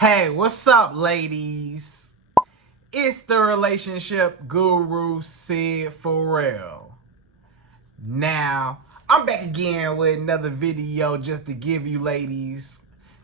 Hey, what's up, ladies? It's the relationship guru, Sydd Ferrell. Now, I'm back again with another video just to give you ladies.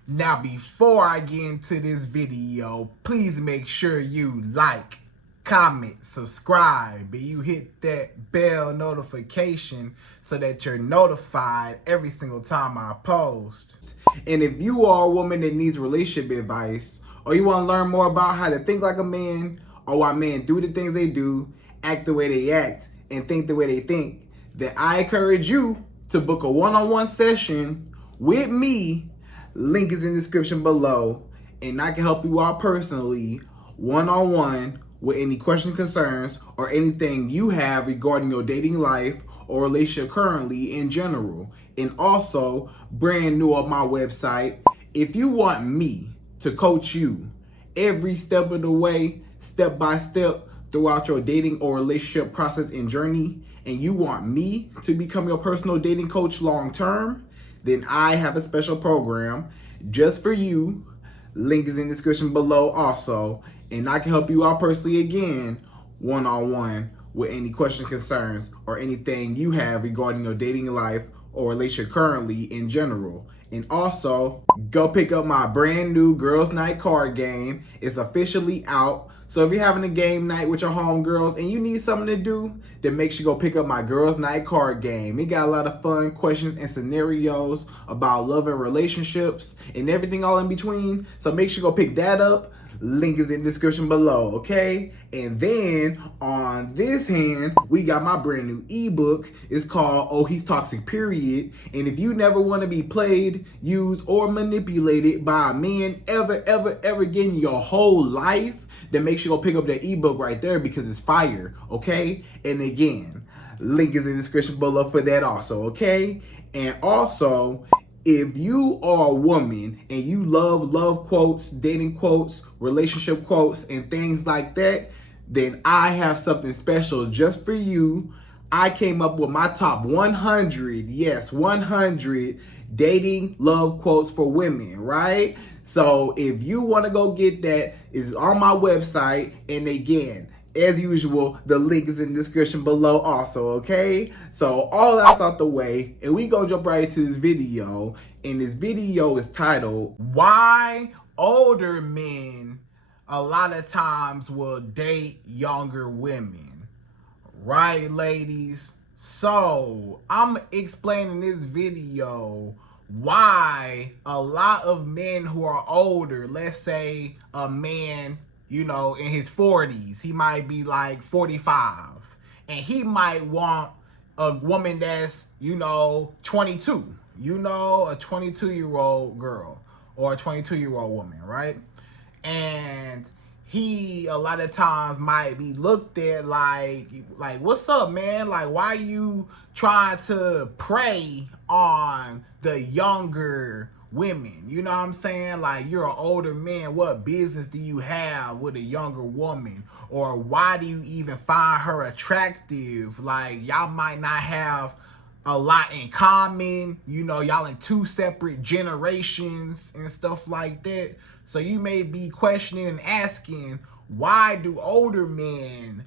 Now, before I get into this video, please make sure you like, comment, subscribe, and you hit that bell notification so that you're notified every single time I post. And if you are a woman that needs relationship advice, or you want to learn more about how to think like a man, or why men do the things they do, act the way they act, and think the way they think, then I encourage you to book a one-on-one session with me. Link is in the description below, and I can help you out personally, one-on-one, with any questions, concerns, or anything you have regarding your dating life or relationship currently in general. And also, brand new on my website, if you want me to coach you every step of the way, step by step, throughout your dating or relationship process and journey, and you want me to become your personal dating coach long term, then I have a special program just for you. Link is in the description below also, and I can help you out personally again, one-on-one, with any questions, concerns, or anything you have regarding your dating life or relationship currently in general. And also, go pick up my brand new Girls Night card game. It's officially out. So if you're having a game night with your homegirls and you need something to do, then make sure you go pick up my Girls Night card game. It got a lot of fun questions and scenarios about love and relationships and everything all in between. So make sure you go pick that up. Link is in the description below, okay? And then on this hand, we got my brand new ebook. It's called Oh He's Toxic Period. And if you never want to be played, used, or manipulated by a man ever again in your whole life, then make sure you go pick up that ebook right there because it's fire, okay? And again, link is in the description below for that also, okay? And also, if you are a woman and you love quotes, dating quotes, relationship quotes, and things like that, then I have something special just for you. I came up with my top 100, yes, 100 dating love quotes for women, right? So if you want to go get that, it's on my website. And again, as usual, the link is in the description below also, okay? So all that's out the way, and we gonna jump right into this video. And this video is titled, Why Older Men a lot of times will date younger women. Right, ladies? So I'm explaining this video why a lot of men who are older, let's say a man, in his 40s, he might be like 45, and he might want a woman that's, 22, a 22-year-old girl or a 22-year-old woman, right? And he a lot of times might be looked at like what's up, man? Like, why you trying to prey on the younger women? You know what I'm saying? Like, you're an older man. What business do you have with a younger woman? Or why do you even find her attractive? Like, y'all might not have a lot in common. Y'all in two separate generations and stuff like that. So you may be questioning and asking, why do older men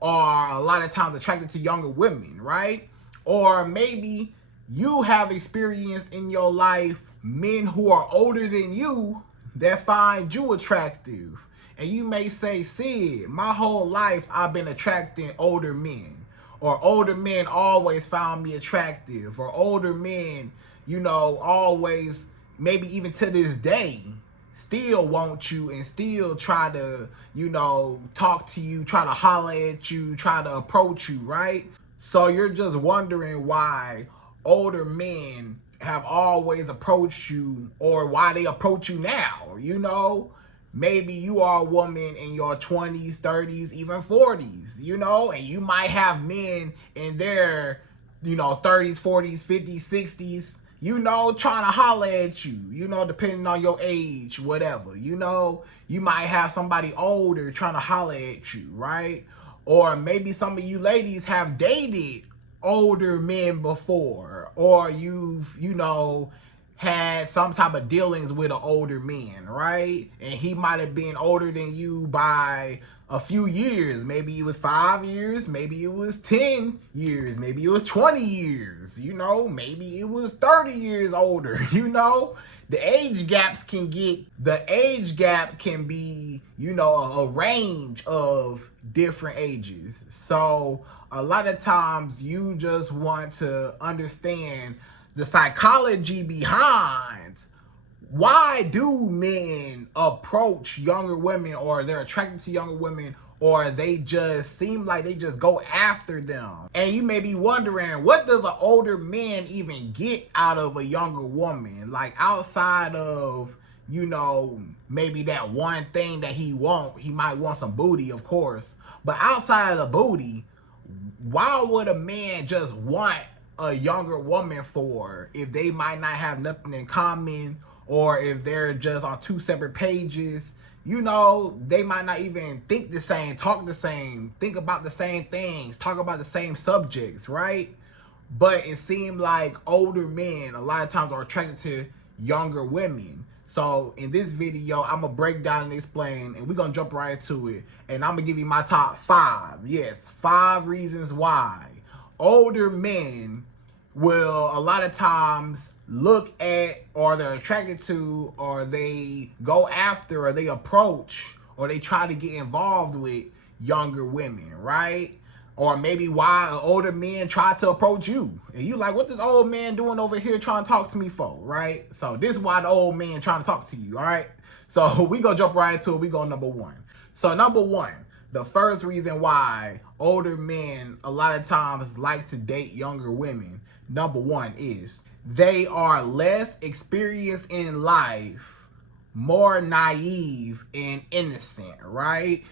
are a lot of times attracted to younger women, right? Or maybe you have experienced in your life men who are older than you that find you attractive. And you may say, Sid, my whole life I've been attracting older men. Or older men always found me attractive. Or older men, always, maybe even to this day, still want you and still try to, talk to you, try to holler at you, try to approach you, right? So you're just wondering why older men have always approached you, or why they approach you now, Maybe you are a woman in your 20s, 30s, even 40s, and you might have men in their, 30s, 40s, 50s, 60s, trying to holler at you, depending on your age, whatever, you might have somebody older trying to holler at you, right? Or maybe some of you ladies have dated older men before, or you've, had some type of dealings with an older man, right? And he might have been older than you by a few years. Maybe it was 5 years, maybe it was 10 years, maybe it was 20 years, you know, maybe it was 30 years older, you know. The age gap can be, you know, a range of different ages. So a lot of times you just want to understand the psychology behind why do men approach younger women, or they're attracted to younger women, or they just seem like they just go after them. And you may be wondering, what does an older man even get out of a younger woman? Like, outside of, you know, maybe that one thing that he might want some booty, of course. But outside of the booty, why would a man just want a younger woman for, if they might not have nothing in common, or if they're just on two separate pages? You know, they might not even think the same, talk the same, think about the same things, talk about the same subjects, right? But it seemed like older men a lot of times are attracted to younger women. So in this video, I'm gonna break down and explain, and we're gonna jump right into it. And I'm gonna give you my top 5. Yes, 5 reasons why older men will a lot of times look at, or they're attracted to, or they go after, or they approach, or they try to get involved with younger women, right? Or maybe why an older man try to approach you, and you like, what this old man doing over here trying to talk to me for, right? So this is why the old man trying to talk to you, all right? So we gonna jump right into it. We go number 1. So number 1, the first reason why older men a lot of times like to date younger women, number 1 is they are less experienced in life, more naive and innocent, right?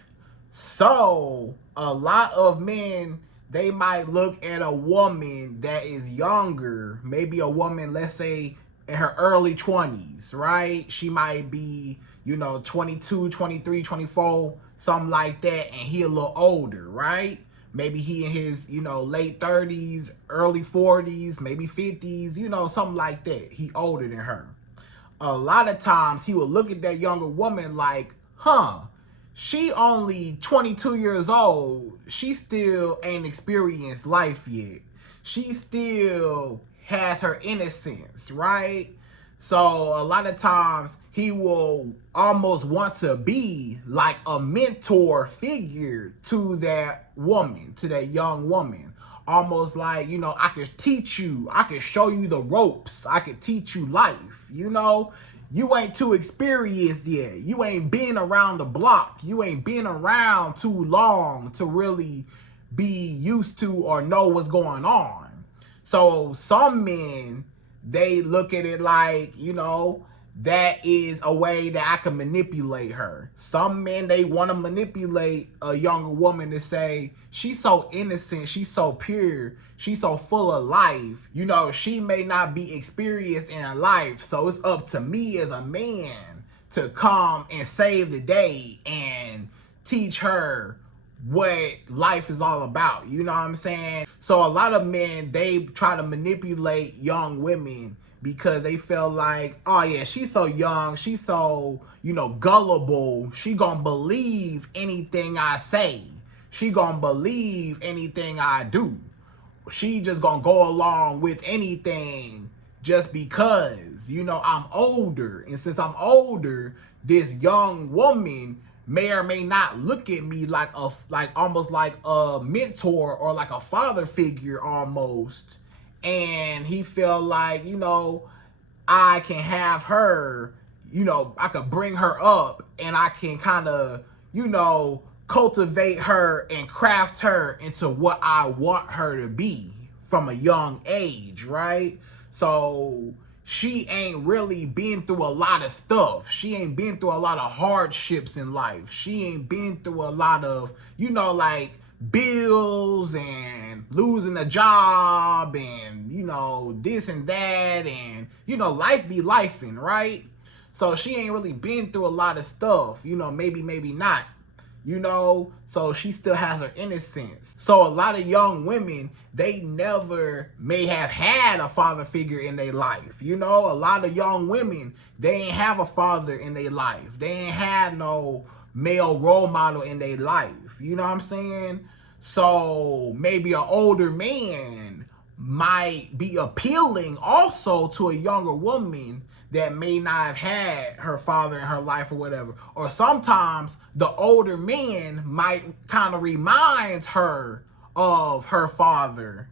So a lot of men, they might look at a woman that is younger, maybe a woman, let's say in her early 20s, right? She might be, you know, 22, 23, 24, something like that, and he a little older, right? Maybe he in his, you know, late 30s, early 40s, maybe 50s, you know, something like that. He older than her. A lot of times he will look at that younger woman like, she only 22 years old. She still ain't experienced life yet. She still has her innocence, right? So a lot of times he will almost want to be like a mentor figure to that woman, to that young woman. Almost like, you know, I could teach you, I could show you the ropes, I could teach you life, you know? You ain't too experienced yet. You ain't been around the block. You ain't been around too long to really be used to or know what's going on. So some men, they look at it like, you know, that is a way that I can manipulate her. Some men, they want to manipulate a younger woman to say, she's so innocent, she's so pure, she's so full of life. You know, she may not be experienced in her life, so it's up to me as a man to come and save the day and teach her what life is all about. You know what I'm saying? So a lot of men, they try to manipulate young women because they feel like, oh yeah, she's so young, she's so, you know, gullible, she gonna believe anything I say, she gonna believe anything I do, she just gonna go along with anything just because, you know, I'm older. And since I'm older, this young woman may or may not look at me like almost like a mentor or like a father figure almost. And he felt like, you know, I can have her, you know, I could bring her up and I can kind of, you know, cultivate her and craft her into what I want her to be from a young age, right? So she ain't really been through a lot of stuff. She ain't been through a lot of hardships in life. She ain't been through a lot of, you know, like bills and losing a job and, you know, this and that, and, you know, life be lifing, right? So she ain't really been through a lot of stuff, you know, maybe not. you know, so she still has her innocence. So a lot of young women, they never may have had a father figure in their life. You know, a lot of young women, they ain't have a father in their life. They ain't had no male role model in their life. You know what I'm saying? So maybe an older man might be appealing also to a younger woman that may not have had her father in her life or whatever. Or sometimes the older man might kind of remind her of her father,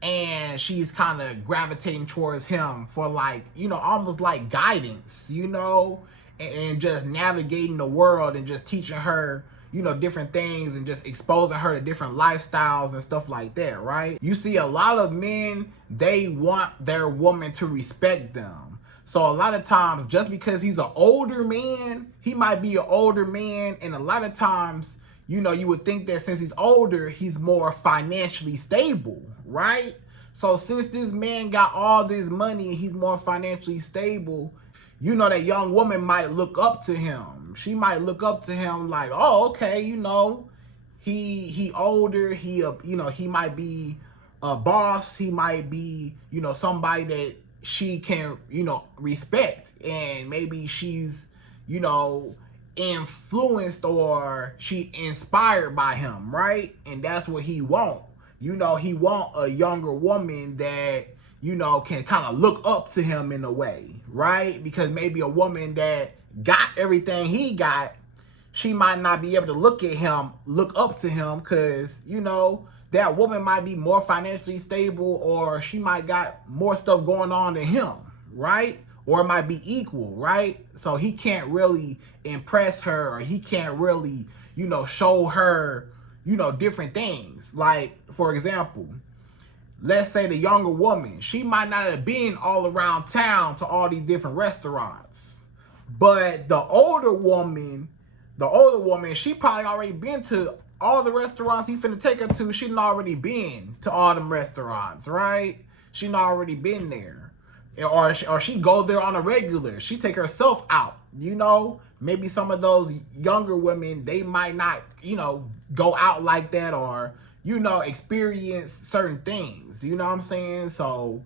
and she's kind of gravitating towards him for, like, you know, almost like guidance, you know, and just navigating the world and just teaching her, you know, different things and just exposing her to different lifestyles and stuff like that, right? You see a lot of men, they want their woman to respect them. So a lot of times, just because he's an older man, he might be an older man, and a lot of times, you know, you would think that since he's older, he's more financially stable, right? So since this man got all this money and he's more financially stable, you know, that young woman might look up to him. She might look up to him like, oh, okay, you know, he older, you know, he might be a boss, he might be, you know, somebody that she can, you know, respect, and maybe she's, you know, influenced or she inspired by him, right? And that's what he want. You know, he want a younger woman that, you know, can kind of look up to him in a way, right? Because maybe a woman that got everything he got, she might not be able to look up to him, because, you know, that woman might be more financially stable, or she might got more stuff going on than him, right? Or it might be equal, right? So he can't really impress her, or he can't really, you know, show her, you know, different things. Like, for example, let's say the younger woman, she might not have been all around town to all these different restaurants, but the older woman, she probably already been to all the restaurants he finna take her to. She done already been to all them restaurants, right? She done already been there. Or she go there on a regular. She take herself out, you know? Maybe some of those younger women, they might not, you know, go out like that, or, you know, experience certain things. You know what I'm saying? So,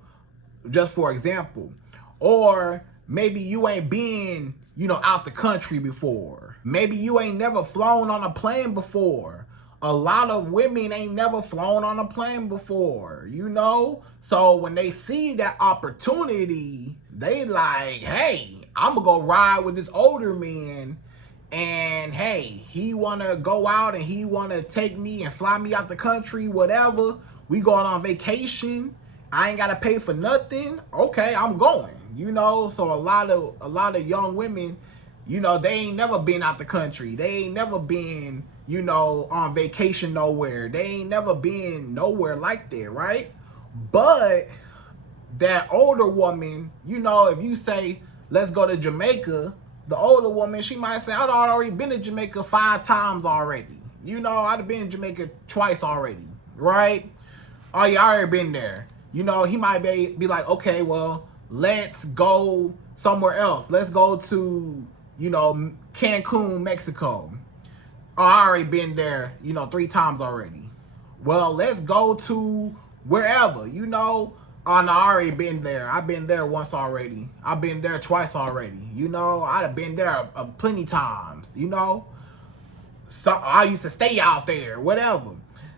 just for example. Or maybe you ain't been, you know, out the country before. Maybe you ain't never flown on a plane before. A lot of women ain't never flown on a plane before, you know? So when they see that opportunity, they like, hey, I'm gonna go ride with this older man, and hey, he wanna go out and he wanna take me and fly me out the country, whatever. We going on vacation. I ain't gotta pay for nothing. Okay, I'm going, you know? So a lot of young women, you know, they ain't never been out the country. They ain't never been, you know, on vacation nowhere. They ain't never been nowhere like that, right? But that older woman, you know, if you say, let's go to Jamaica, the older woman, she might say, I'd already been to Jamaica 5 times already. You know, I'd have been in Jamaica twice already, right? Oh, yeah, I already been there. You know, he might be like, okay, well, let's go somewhere else. Let's go to, you know, Cancun, Mexico. Oh, I already been there, you know, 3 times already. Well, let's go to wherever, you know. Oh, no, I already been there. I've been there once already. I've been there twice already. You know, I'd have been there plenty times, you know. So I used to stay out there, whatever.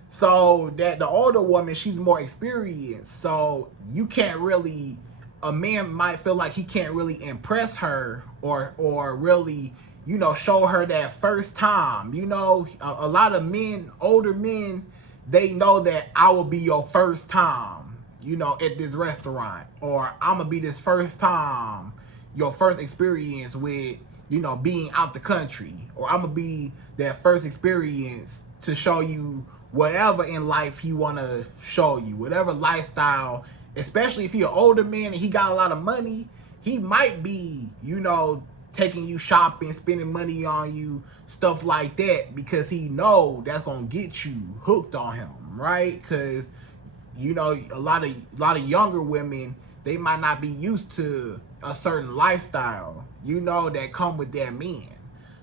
So that the older woman, she's more experienced. So you can't really, a man might feel like he can't really impress her or really, you know, show her that first time. You know, a lot of men, older men, they know that I will be your first time, you know, at this restaurant, or I'm gonna be this first time, your first experience with, you know, being out the country, or I'm gonna be that first experience to show you whatever in life he wanna show you, whatever lifestyle. Especially if you're an older man and he got a lot of money, he might be, you know, taking you shopping, spending money on you, stuff like that, because he know that's gonna get you hooked on him, right? Because, you know, a lot of younger women, they might not be used to a certain lifestyle, you know, that come with their men.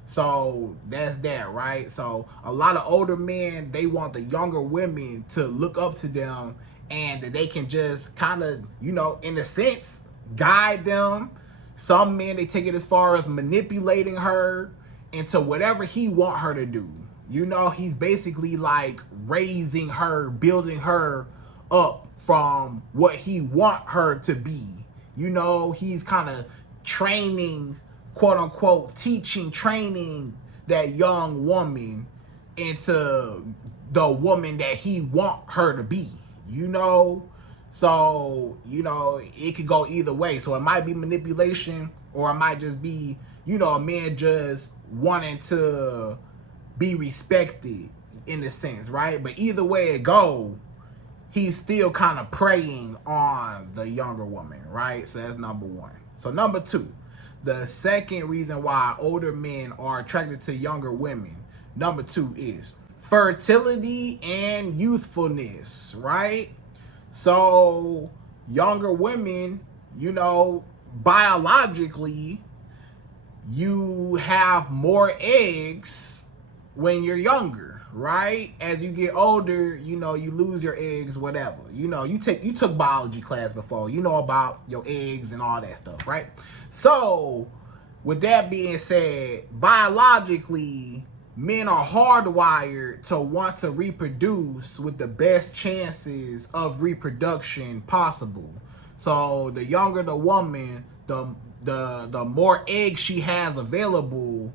So that's that, right? So a lot of older men, they want the younger women to look up to them, and that they can just kind of, you know, in a sense, guide them. Some men, they take it as far as manipulating her into whatever he want her to do. You know, he's basically like raising her, building her up from what he want her to be. You know, he's kind of training, quote unquote, teaching, training that young woman into the woman that he want her to be, you know? So, you know, it could go either way. So it might be manipulation, or it might just be, you know, a man just wanting to be respected in a sense, right? But either way it go, he's still kind of preying on the younger woman, right? So that's number one. So number two, the second reason why older men are attracted to younger women, number two, is fertility and youthfulness, right? So younger women, you know, biologically, you have more eggs when you're younger, right? As you get older, you know, you lose your eggs, whatever. You know, you took biology class before. You know about your eggs and all that stuff, right? So, with that being said, biologically, men are hardwired to want to reproduce with the best chances of reproduction possible. So, the younger the woman, the more eggs she has available,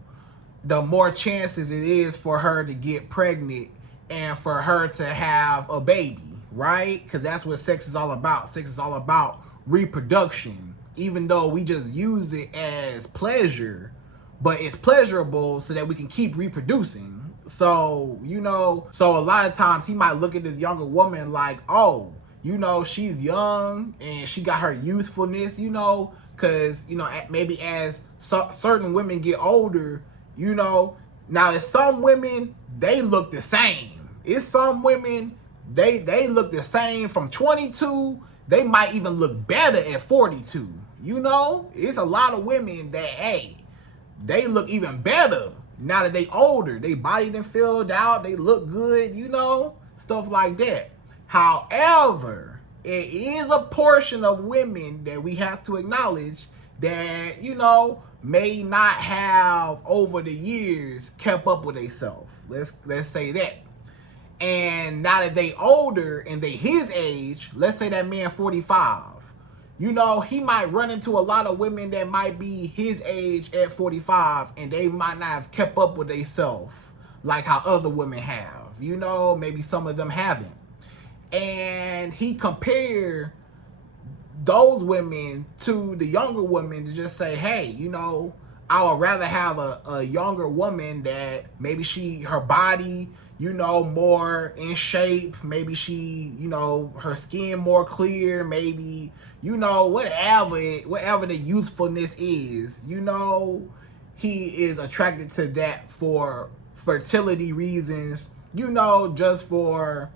the more chances it is for her to get pregnant and for her to have a baby, right? Because that's what sex is all about. Sex is all about reproduction, even though we just use it as pleasure, but it's pleasurable so that we can keep reproducing. So, you know, so a lot of times he might look at this younger woman like, oh, you know, she's young and she got her youthfulness, you know, because, you know, maybe as certain women get older, you know, now it's some women, they look the same. It's some women, they look the same from 22. They might even look better at 42. You know, it's a lot of women that, hey, they look even better now that they older. They body done filled out. They look good, you know, stuff like that. However, it is a portion of women that we have to acknowledge that, you know, may not have over the years kept up with themselves. Let's say that. And now that they older and they his age, let's say that man 45, you know, he might run into a lot of women that might be his age at 45 and they might not have kept up with themselves like how other women have. You know, maybe some of them haven't. And he compared those women to the younger women to just say, hey, you know, I would rather have a younger woman that maybe her body, you know, more in shape, maybe she, you know, her skin more clear, maybe, you know, whatever the youthfulness is, you know, he is attracted to that for fertility reasons, you know, just for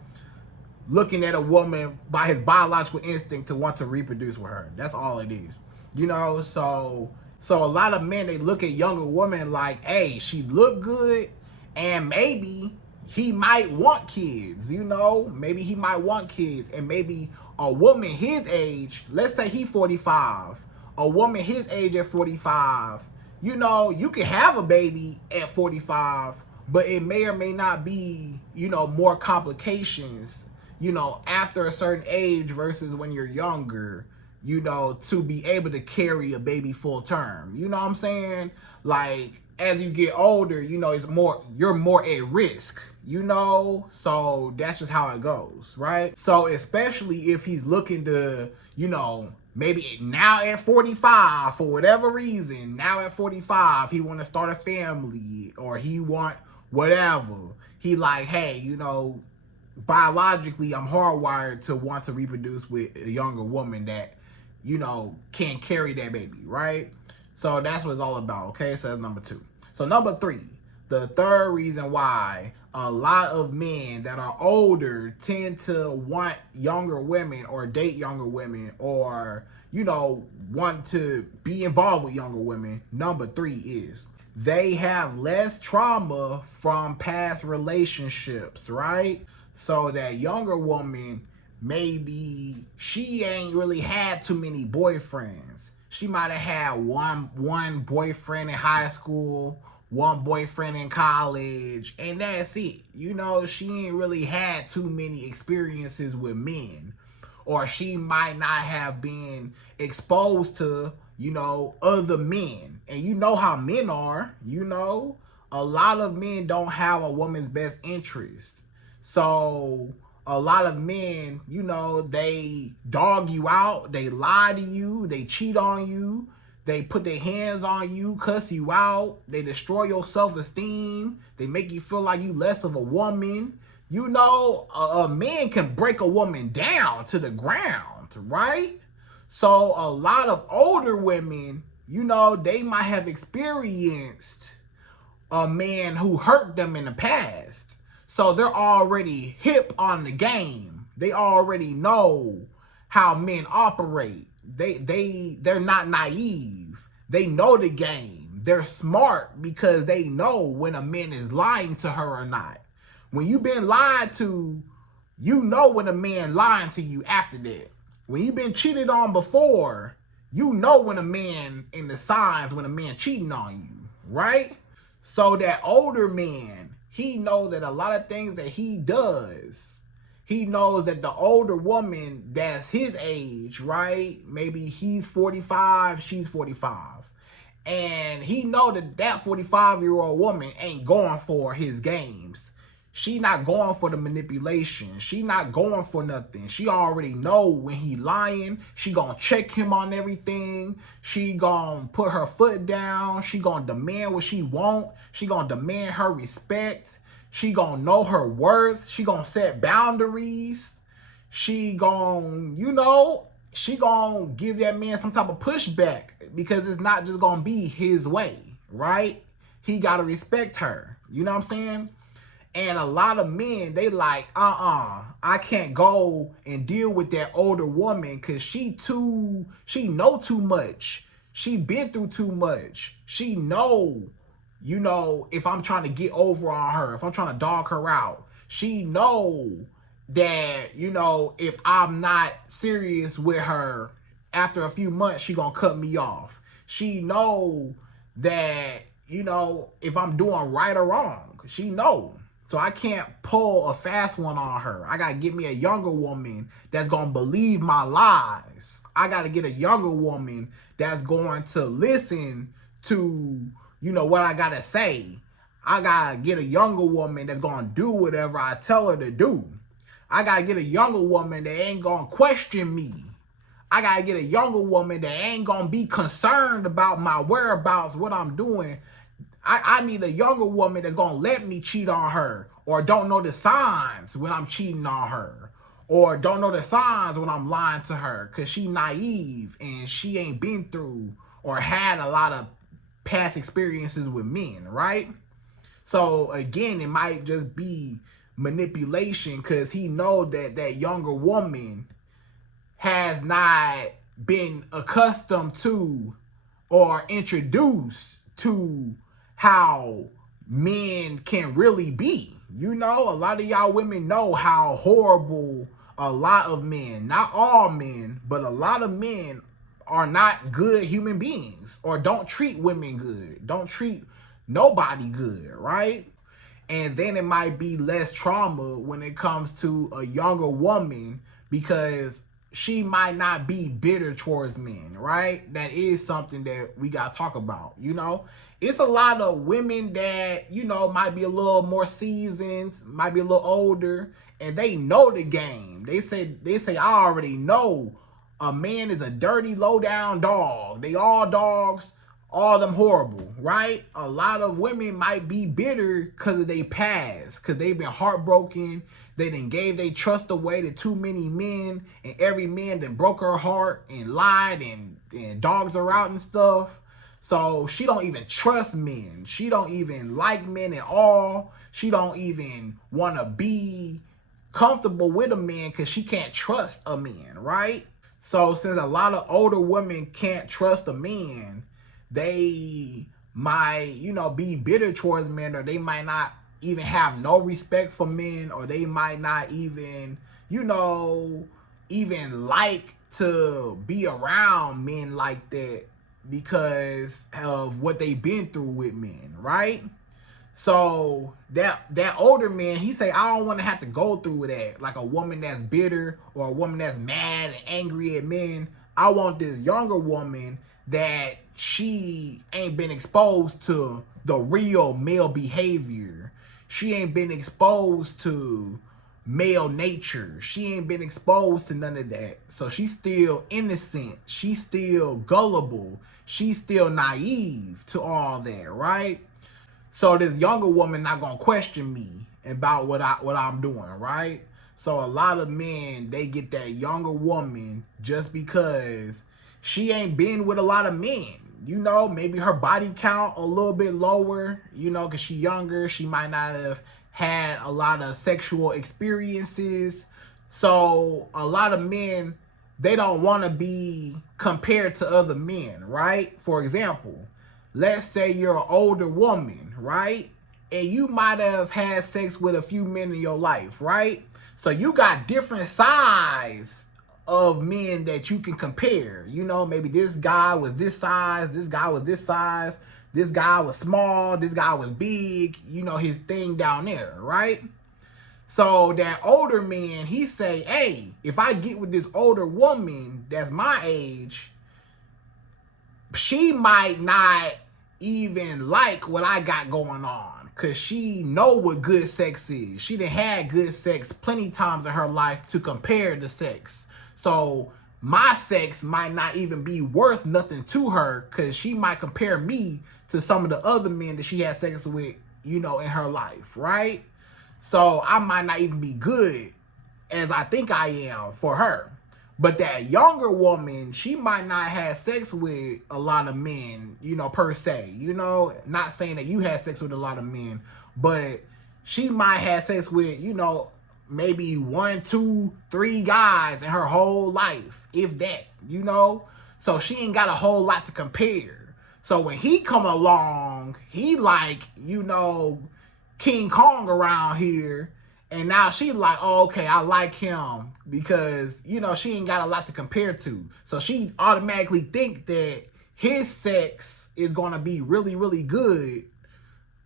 looking at a woman by his biological instinct to want to reproduce with her. That's all it is. You know, so a lot of men, they look at younger women like, hey, she look good, and maybe he might want kids, you know? Maybe he might want kids, and maybe a woman his age, let's say he 45, a woman his age at 45, you know, you can have a baby at 45, but it may or may not be, you know, more complications, you know, after a certain age versus when you're younger, you know, to be able to carry a baby full term. You know what I'm saying? Like, as you get older, you know, you're more at risk, you know? So that's just how it goes, right? So especially if he's looking to, you know, maybe now at 45, for whatever reason, now at 45, he want to start a family, or he want whatever. He like, hey, you know, biologically, I'm hardwired to want to reproduce with a younger woman that, you know, can carry that baby, right? So that's what it's all about, okay? So that's number two. So number three, the third reason why a lot of men that are older tend to want younger women or date younger women, or, you know, want to be involved with younger women, number three is they have less trauma from past relationships, right? So that younger woman, maybe she ain't really had too many boyfriends. She might have had one boyfriend in high school, one boyfriend in college, and that's it. You know, she ain't really had too many experiences with men. Or she might not have been exposed to, you know, other men. And you know how men are, you know. A lot of men don't have a woman's best interest. So a lot of men, you know, they dog you out, they lie to you, they cheat on you, they put their hands on you, cuss you out, they destroy your self-esteem, they make you feel like you less of a woman. You know, a man can break a woman down to the ground, right? So a lot of older women, you know, they might have experienced a man who hurt them in the past. So they're already hip on the game. They already know how men operate. They're not naive. They know the game. They're smart because they know when a man is lying to her or not. When you've been lied to, you know when a man lying to you after that. When you've been cheated on before, you know when a man, in the signs when a man cheating on you, right? So that older man, he knows that a lot of things that he does, he knows that the older woman that's his age, right? Maybe he's 45, she's 45. And he know that that 45-year-old woman ain't going for his games. She not going for the manipulation. She not going for nothing. She already know when he lying. She gonna check him on everything. She gonna put her foot down. She gonna demand what she want. She gonna demand her respect. She gonna know her worth. She gonna set boundaries. She gonna, you know, she gonna give that man some type of pushback because it's not just gonna be his way, right? He gotta respect her. You know what I'm saying? And a lot of men, they like, I can't go and deal with that older woman because she know too much. She been through too much. She know, you know, if I'm trying to get over on her, if I'm trying to dog her out, she know that, you know, if I'm not serious with her, after a few months, she gonna cut me off. She know that, you know, if I'm doing right or wrong, she know. So I can't pull a fast one on her. I gotta get me a younger woman that's gonna believe my lies. I gotta get a younger woman that's going to listen to, you know, what I gotta say. I gotta get a younger woman that's gonna do whatever I tell her to do. I gotta get a younger woman that ain't gonna question me. I gotta get a younger woman that ain't gonna be concerned about my whereabouts, what I'm doing. I need a younger woman that's gonna let me cheat on her, or don't know the signs when I'm cheating on her, or don't know the signs when I'm lying to her because she naive and she ain't been through or had a lot of past experiences with men, right? So again, it might just be manipulation because he know that that younger woman has not been accustomed to or introduced to how men can really be. You know, a lot of y'all women know how horrible a lot of men, not all men, but a lot of men are not good human beings or don't treat women good, don't treat nobody good, right? And then it might be less trauma when it comes to a younger woman because she might not be bitter towards men, right? That is something that we got to talk about, you know? It's a lot of women that, you know, might be a little more seasoned, might be a little older, and they know the game. They say, I already know a man is a dirty, low-down dog. They all dogs, all them horrible, right? A lot of women might be bitter because of their past, because they've been heartbroken. They done gave their trust away to too many men, and every man that broke her heart and lied and dogs her out and stuff. So she don't even trust men. She don't even like men at all. She don't even want to be comfortable with a man because she can't trust a man, right? So since a lot of older women can't trust a man, they might, be bitter towards men, or they might not even have no respect for men, or they might not even, even like to be around men like that because of what they've been through with men, right? So that older man, he say, I don't want to have to go through that. Like a woman that's bitter or a woman that's mad and angry at men. I want this younger woman that she ain't been exposed to the real male behavior. She ain't been exposed to male nature. She ain't been exposed to none of that. So she's still innocent. She's still gullible. She's still naive to all that, right? So this younger woman not gonna question me about what I'm doing, right? So a lot of men, they get that younger woman just because she ain't been with a lot of men. Maybe her body count a little bit lower, because she younger. She might not have had a lot of sexual experiences. So a lot of men, they don't want to be compared to other men, right? For example, let's say you're an older woman, right? And you might have had sex with a few men in your life, right? So you got different size of men that you can compare. Maybe this guy was this size, this guy was this size, this guy was small, this guy was big, his thing down there, right? So that older man, he say, hey, if I get with this older woman that's my age, she might not even like what I got going on, because she know what good sex is. She done had good sex plenty times in her life to compare the sex. So my sex might not even be worth nothing to her, because she might compare me to some of the other men that she had sex with, in her life, right? So I might not even be good as I think I am for her. But that younger woman, she might not have sex with a lot of men, per se. Not saying that you had sex with a lot of men, but she might have sex with, maybe 1, 2, 3 guys in her whole life, if that, So she ain't got a whole lot to compare. So when he come along, he like, King Kong around here. And now she like, oh, okay, I like him because, she ain't got a lot to compare to. So she automatically think that his sex is going to be really, really good.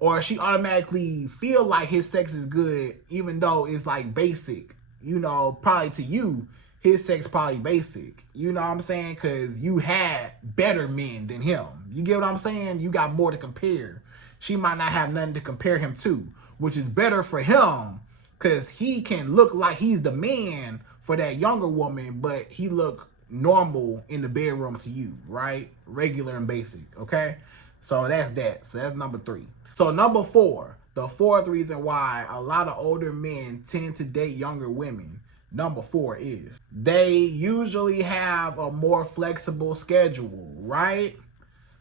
Or she automatically feel like his sex is good, even though it's like basic. Probably to you, his sex probably basic. You know what I'm saying? Because you had better men than him. You get what I'm saying? You got more to compare. She might not have nothing to compare him to, which is better for him. Because he can look like he's the man for that younger woman, but he look normal in the bedroom to you, right? Regular and basic, okay? So that's that. So that's number 3. So number 4, the fourth reason why a lot of older men tend to date younger women, number 4 is they usually have a more flexible schedule, right?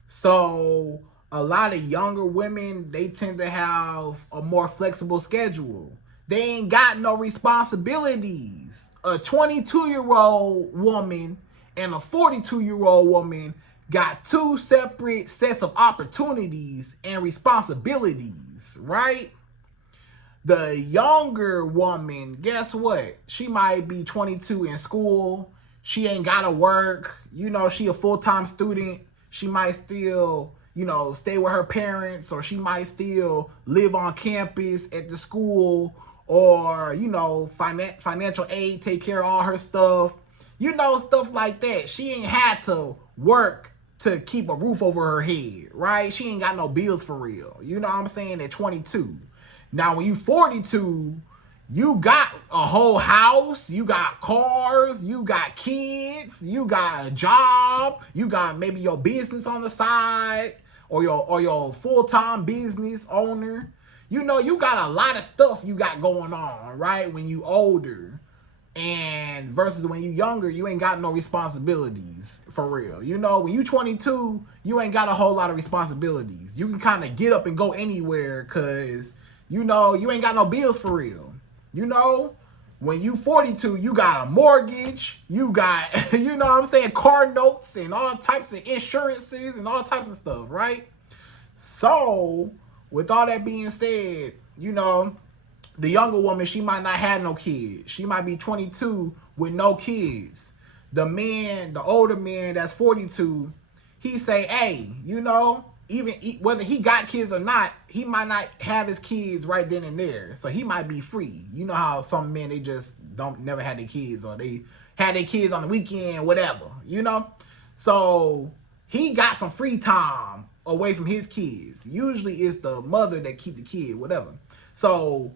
So a lot of younger women, they tend to have a more flexible schedule. They ain't got no responsibilities. A 22-year-old woman and a 42-year-old woman got 2 separate sets of opportunities and responsibilities, right? The younger woman, guess what? She might be 22 in school. She ain't gotta work. She a full-time student. She might still, stay with her parents, or she might still live on campus at the school, or, financial aid, take care of all her stuff, stuff like that. She ain't had to work to keep a roof over her head, right? She ain't got no bills for real. You know what I'm saying? At 22. Now, when you 42, you got a whole house, you got cars, you got kids, you got a job, you got maybe your business on the side, or your full-time business owner. You got a lot of stuff you got going on, right? When you older, and versus when you younger, you ain't got no responsibilities for real. When you 22, you ain't got a whole lot of responsibilities. You can kind of get up and go anywhere because, you ain't got no bills for real. When you 42, you got a mortgage, you got, car notes and all types of insurances and all types of stuff, right? So, with all that being said, you know, the younger woman, she might not have no kids. She might be 22 with no kids. The older man that's 42, he say, hey, you know, even whether he got kids or not, he might not have his kids right then and there. So he might be free. You know how some men, they just never had their kids, or they had their kids on the weekend, whatever, you know? So he got some free time away from his kids. Usually it's the mother that keep the kid, whatever. So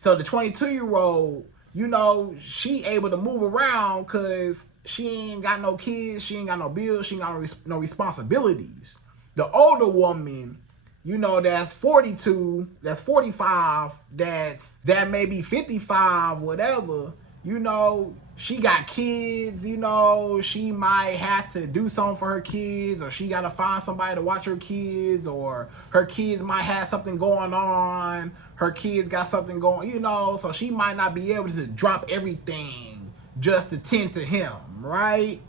the 22-year-old, you know, she able to move around because she ain't got no kids, she ain't got no bills, she ain't got no responsibilities. The older woman, you know, that's 42, that's 45, that may be 55, whatever, you know, she got kids, you know, she might have to do something for her kids, or she got to find somebody to watch her kids, or her kids might have something going on, her kids got something going, you know, so she might not be able to drop everything just to tend to him, right?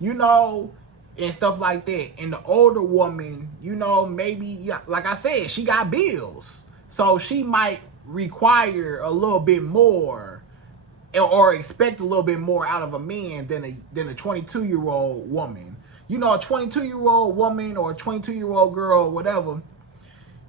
You know, and stuff like that. And the older woman, you know, maybe, like I said, she got bills. So she might require a little bit more, or expect a little bit more out of a man than a 22-year-old woman. You know, a 22-year-old woman or a 22-year-old girl or whatever,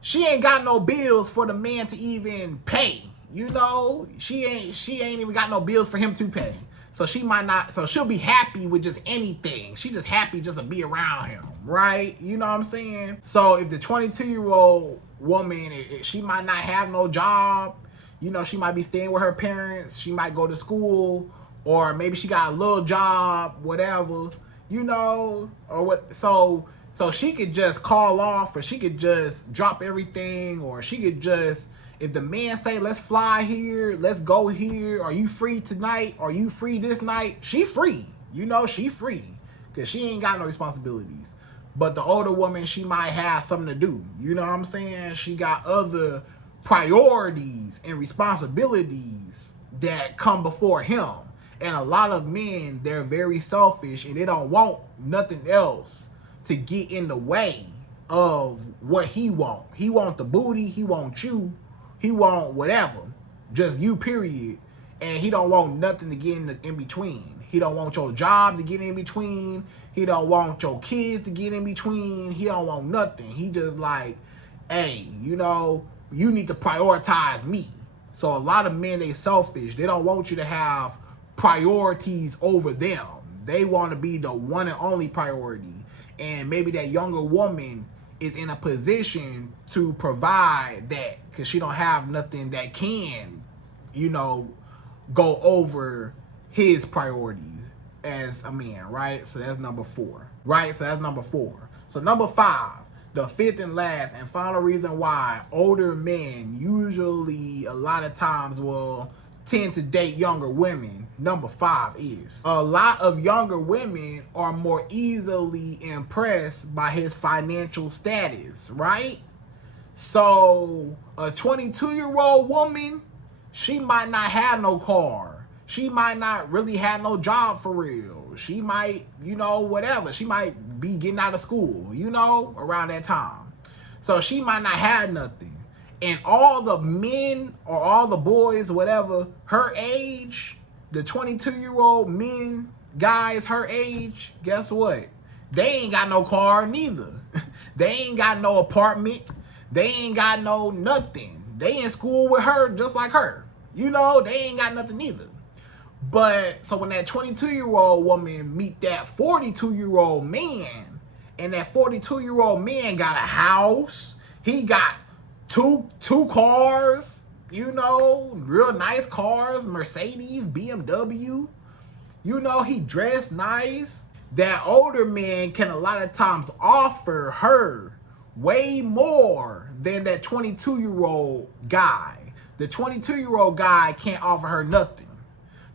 she ain't got no bills for the man to even pay. You know, she ain't even got no bills for him to pay. So she might not, so she'll be happy with just anything. She just happy just to be around him, right? You know what I'm saying? So if the 22-year-old woman, she might not have no job, you know, she might be staying with her parents, she might go to school, or maybe she got a little job, whatever, you know, or what, so she could just call off, or she could just drop everything, or she could just, if the man say, let's fly here, let's go here, are you free tonight, are you free this night, she free, you know, she free, because she ain't got no responsibilities. But the older woman, she might have something to do, you know what I'm saying? She got other priorities and responsibilities that come before him. And a lot of men, they're very selfish, and they don't want nothing else to get in the way of what he want. He want the booty, he want you, he want whatever, just you, period. And he don't want nothing to get in between. He don't want your job to get in between. He don't want your kids to get in between. He don't want nothing. He just like, hey, you know, you need to prioritize me. So a lot of men, they selfish. They don't want you to have priorities over them. They want to be the one and only priority. And maybe that younger woman is in a position to provide that, because she don't have nothing that can, you know, go over his priorities as a man, right? So that's number 4, right? So that's number 4. So number 5, the fifth and last and final reason why older men usually a lot of times will tend to date younger women, number 5 is a lot of younger women are more easily impressed by his financial status, right? So a 22-year-old woman, she might not have no car. She might not really have no job for real. She might, you know, whatever. She might be getting out of school, you know, around that time. So she might not have nothing. And all the men or all the boys, whatever, her age, the 22-year-old men, guys her age, guess what? They ain't got no car neither. They ain't got no apartment. They ain't got no nothing. They in school with her just like her. You know, they ain't got nothing either. But so when that 22-year-old woman meet that 42-year-old man, and that 42-year-old man got a house, he got two cars, you know, real nice cars, Mercedes, BMW, you know, he dressed nice. That older man can a lot of times offer her way more than that 22-year-old guy. The 22-year-old guy can't offer her nothing.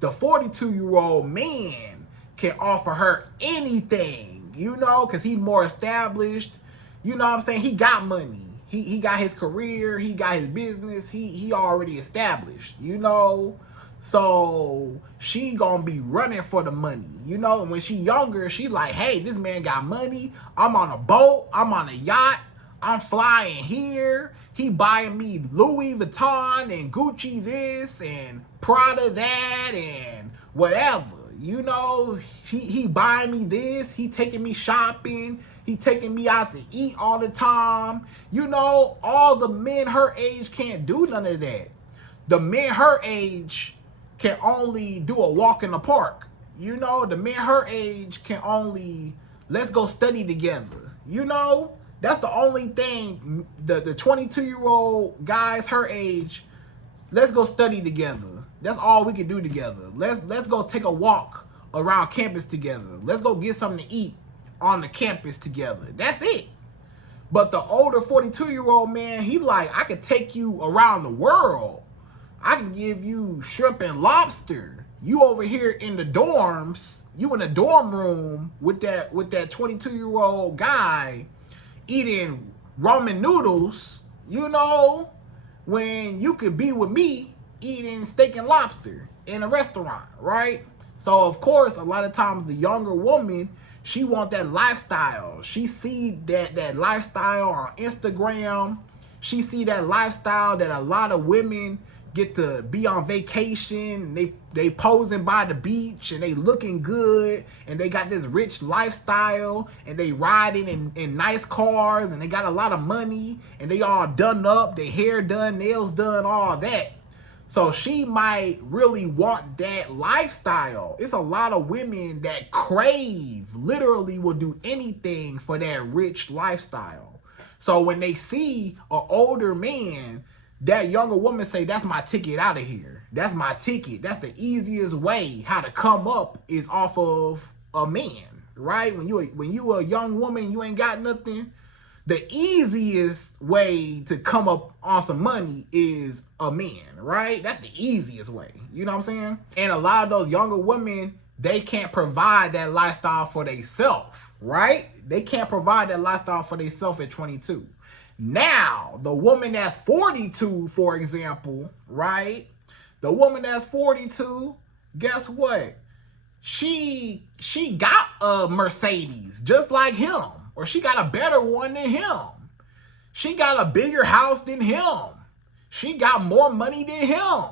The 42-year-old man can offer her anything, you know, because he's more established. You know what I'm saying? He got money. He got his career. He got his business. He already established, you know. So she gonna be running for the money, you know. And when she younger, she like, hey, this man got money. I'm on a boat. I'm on a yacht. I'm flying here. He buying me Louis Vuitton and Gucci this and Prada that and whatever. You know, he buying me this. He taking me shopping. He taking me out to eat all the time. You know, all the men her age can't do none of that. The men her age can only do a walk in the park. You know, the men her age can only, let's go study together. You know, that's the only thing. The 22-year-old guys her age, let's go study together. That's all we can do together. Let's go take a walk around campus together. Let's go get something to eat on the campus together. That's it. But the older 42-year-old man, he like, I could take you around the world. I can give you shrimp and lobster. You over here in the dorms, you in a dorm room with that 22-year-old guy eating ramen noodles, you know, when you could be with me eating steak and lobster in a restaurant, right? So of course, a lot of times the younger woman, she want that lifestyle. She see that lifestyle on Instagram. She see that lifestyle that a lot of women get to be on vacation. They posing by the beach and they looking good and they got this rich lifestyle and they riding in nice cars and they got a lot of money and they all done up, their hair done, nails done, all that. So she might really want that lifestyle. It's a lot of women that crave, literally will do anything for that rich lifestyle. So when they see an older man, that younger woman say, that's my ticket out of here. That's my ticket. That's the easiest way how to come up is off of a man, right? When you a young woman, you ain't got nothing. The easiest way to come up on some money is a man, right? That's the easiest way. You know what I'm saying? And a lot of those younger women, they can't provide that lifestyle for themselves, right? They can't provide that lifestyle for themselves at 22. Now, the woman that's 42, for example, right? The woman that's 42, guess what? She got a Mercedes just like him, or she got a better one than him. She got a bigger house than him. She got more money than him.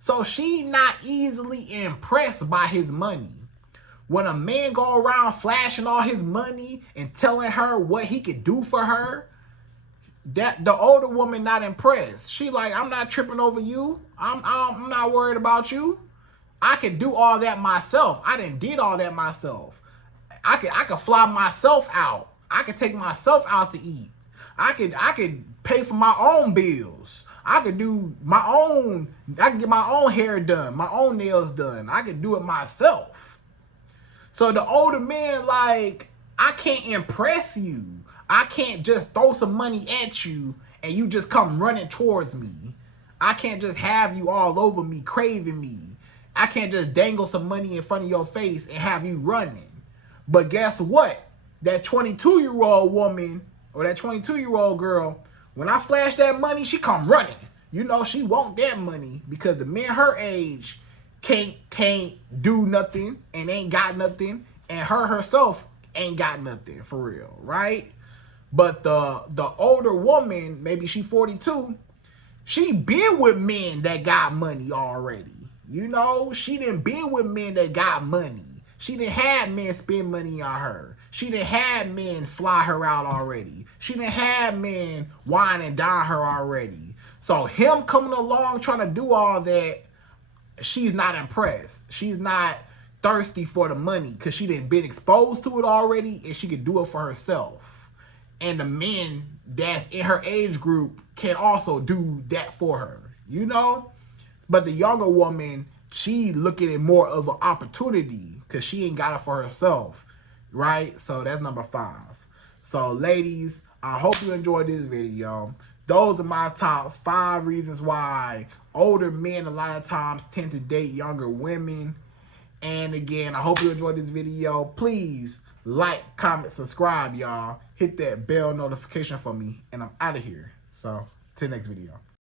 So she not easily impressed by his money. When a man go around flashing all his money and telling her what he could do for her, that the older woman not impressed. She like, I'm not tripping over you. I'm not worried about you. I can do all that myself. I did all that myself. I could fly myself out. I could take myself out to eat. I could pay for my own bills. I could do my own, I could get my own hair done, my own nails done. I could do it myself. So the older man like, I can't impress you. I can't just throw some money at you and you just come running towards me. I can't just have you all over me, craving me. I can't just dangle some money in front of your face and have you running. But guess what? That 22-year-old woman or that 22-year-old girl, when I flash that money, she come running. You know, she want that money because the men her age can't do nothing and ain't got nothing, and her herself ain't got nothing for real, right? But the older woman, maybe she 42, she been with men that got money already. You know, she done been with men that got money. She done had men spend money on her. She done had men fly her out already. She done had men wine and dine her already. So him coming along trying to do all that, she's not impressed. She's not thirsty for the money because she done been exposed to it already and she could do it for herself. And the men that's in her age group can also do that for her, you know? But the younger woman, she look at it more of an opportunity because she ain't got it for herself, right? So that's number 5. So ladies, I hope you enjoyed this video. Those are my top 5 reasons why older men a lot of times tend to date younger women. And again, I hope you enjoyed this video. Please like, comment, subscribe, y'all. Hit that bell notification for me, and I'm out of here. So, till next video.